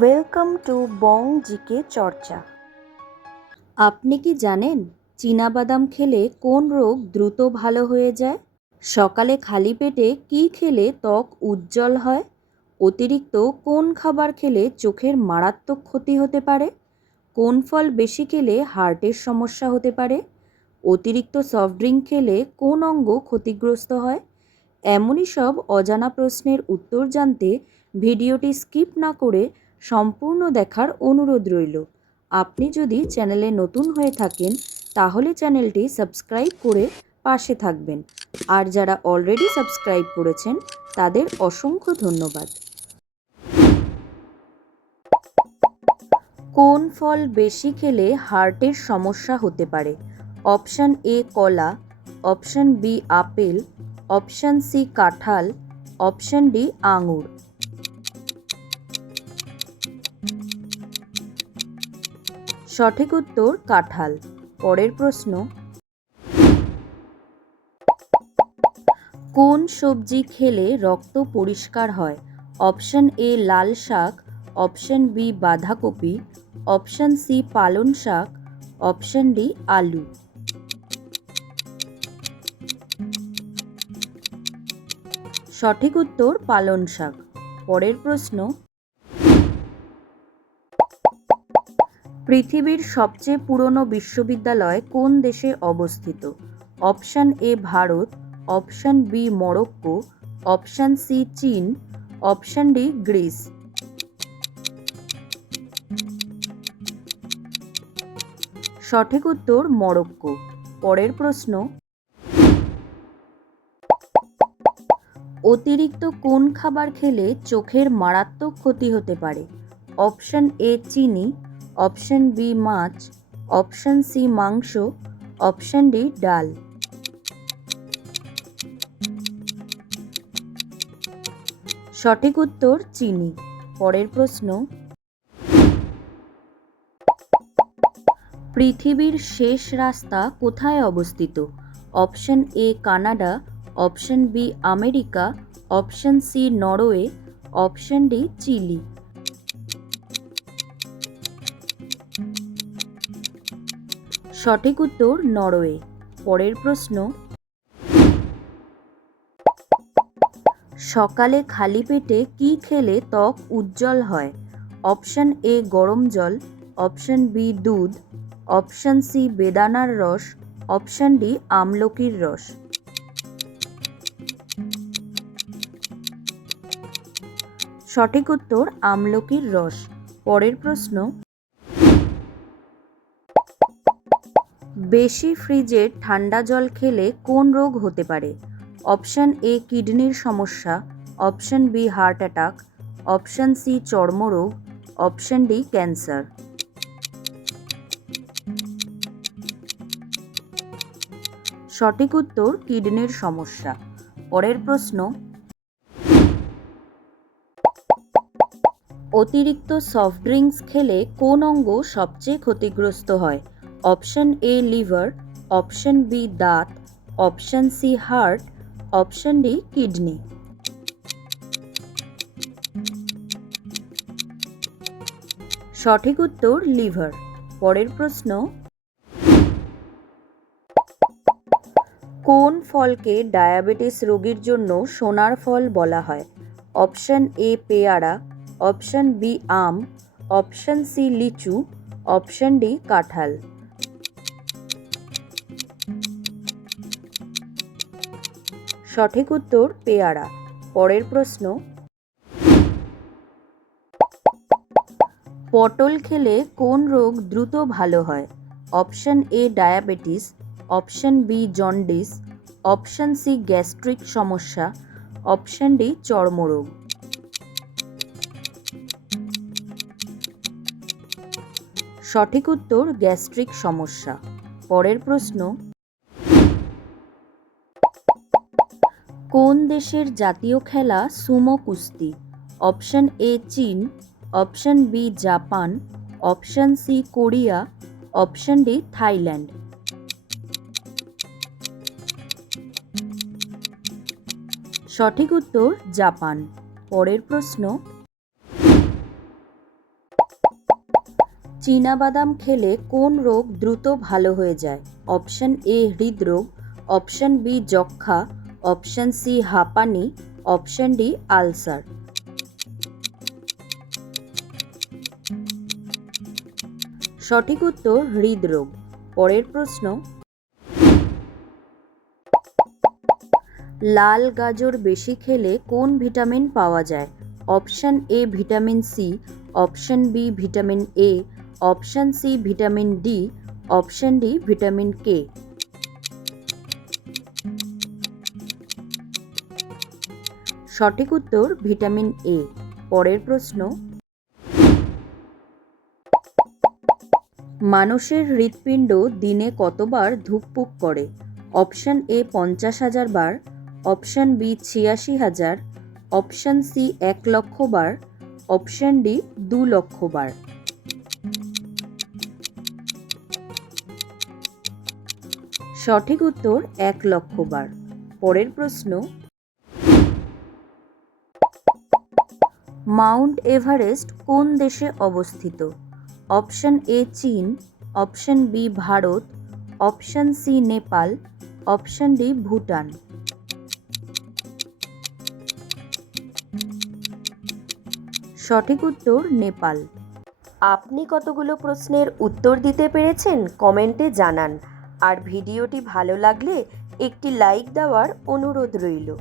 Welcome to Bong GK চর্চা আপনি কি জানেন চীনাবাদাম খেলে কোন রোগ দ্রুত ভালো হয়ে যায়? সকালে খালি পেটে কি খেলে ত্বক উজ্জ্বল হয়? অতিরিক্ত কোন খাবার খেলে চোখের মারাত্মক ক্ষতি হতে পারে? কোন ফল বেশি খেলে হার্টের সমস্যা হতে পারে? অতিরিক্ত সফট ড্রিঙ্ক খেলে কোন অঙ্গ ক্ষতিগ্রস্ত হয়? এমনই সব অজানা প্রশ্নের উত্তর জানতে ভিডিওটি স্কিপ না করে সম্পূর্ণ দেখার অনুরোধ রইল। আপনি যদি চ্যানেলে নতুন হয়ে থাকেন, তাহলে চ্যানেলটি সাবস্ক্রাইব করে পাশে থাকবেন। আর যারা অলরেডি সাবস্ক্রাইব করেছেন, তাদের অসংখ্য ধন্যবাদ। কোন ফল বেশি খেলে হার্টের সমস্যা হতে পারে? অপশান এ কলা, option B apple, option C কাঁঠাল, অপশান ডি আঙুর। সঠিক উত্তর কাঁঠাল। পরের প্রশ্ন, কোন সবজি খেলে রক্ত পরিষ্কার হয়? অপশন এ লাল শাক, অপশন বি বাঁধাকপি, অপশন সি পালন শাক, অপশন ডি আলু। সঠিক উত্তর পালন শাক। পরের প্রশ্ন পৃথিবীর সবচেয়ে পুরনো বিশ্ববিদ্যালয় কোন দেশে অবস্থিত? Option A Bharat, option B Morocco, option C চীন, অপশান ডি গ্রিস। সঠিক উত্তর মরক্কো। পরের প্রশ্ন। অতিরিক্ত কোন খাবার খেলে চোখের মারাত্মক ক্ষতি হতে পারে? অপশান এ চিনি অপশান বি মাছ, অপশান সি মাংস, অপশান ডি ডাল। সঠিক উত্তর চিনি। পরের প্রশ্ন, পৃথিবীর শেষ রাস্তা কোথায় অবস্থিত? Option A Canada, option B America, option C Norway, option D Chile. সঠিক উত্তর নরওয়ে। পরের প্রশ্ন, সকালে খালি পেটে কি খেলে ত্বক উজ্জ্বল হয়? অপশান এ গরম জল, অপশান বি দুধ, অপশান সি বেদানার রস, অপশান ডি আমলকির রস। সঠিক উত্তর আমলকির রস। পরের প্রশ্ন বেশি ফ্রিজের ঠান্ডা জল খেলে কোন রোগ হতে পারে? অপশান এ কিডনির সমস্যা, option B heart attack, option C চর্মরোগ, অপশান ডি ক্যান্সার। সঠিক উত্তর, কিডনির সমস্যা। পরের প্রশ্ন, অতিরিক্ত সফট ড্রিঙ্কস খেলে কোন অঙ্গ সবচেয়ে ক্ষতিগ্রস্ত হয়? Option A liver, option B দাঁত, option C heart, option D kidney. সঠিক উত্তর লিভার। পরের প্রশ্ন, কোন ফলকে ডায়াবেটিস রোগীর জন্য সোনার ফল বলা হয়? অপশন এ পেয়ারা, অপশন বি আম, অপশন সি লিচু, অপশন ডি কাঁঠাল। সঠিক উত্তর পেয়ারা। পরের প্রশ্ন, পটল খেলে কোন রোগ দ্রুত ভালো হয়? Option A diabetes, option B jaundice, option C gastric সমস্যা, অপশন ডি চর্মরোগ। সঠিক উত্তর গ্যাস্ট্রিক সমস্যা। পরের প্রশ্ন কোন দেশের জাতীয় খেলা সুমো কুস্তি? অপশন এ চীন, option B Japan, option C Korea, option D Thailand. সঠিক উত্তর জাপান। পরের প্রশ্ন। বাদাম খেলে কোন রোগ দ্রুত ভালো হয়ে যায়? অপশন এ হৃদরোগ, অপশন বি যক্ষা অপশন সি হাঁপানি, অপশন ডি আলসার। সঠিক উত্তর, হৃদরোগ। পরের প্রশ্ন, লাল গাজর বেশি খেলে কোন ভিটামিন পাওয়া যায়? Option A vitamin C, option B vitamin A, option C vitamin D, option D vitamin K. সঠিক উত্তর ভিটামিন এ পরের প্রশ্ন, মানুষের হৃৎপিণ্ড দিনে কতবার ধুকপুক করে? অপশন এ পঞ্চাশ হাজার বার, অপশন বি ছিয়াশি হাজার, অপশন সি এক লক্ষ বার, অপশন ডি দু লক্ষ বার। সঠিক উত্তর এক লক্ষ বার। পরের প্রশ্ন মাউন্ট এভারেস্ট কোন দেশে অবস্থিত? অপশন এ চীন, option B Bharat, option C Nepal, option D Bhutan. সঠিক উত্তর নেপাল। আপনি কতগুলো প্রশ্নের উত্তর দিতে পেরেছেন কমেন্টে জানান। আর ভিডিওটি ভালো লাগলে একটি লাইক দেওয়ার অনুরোধ রইল।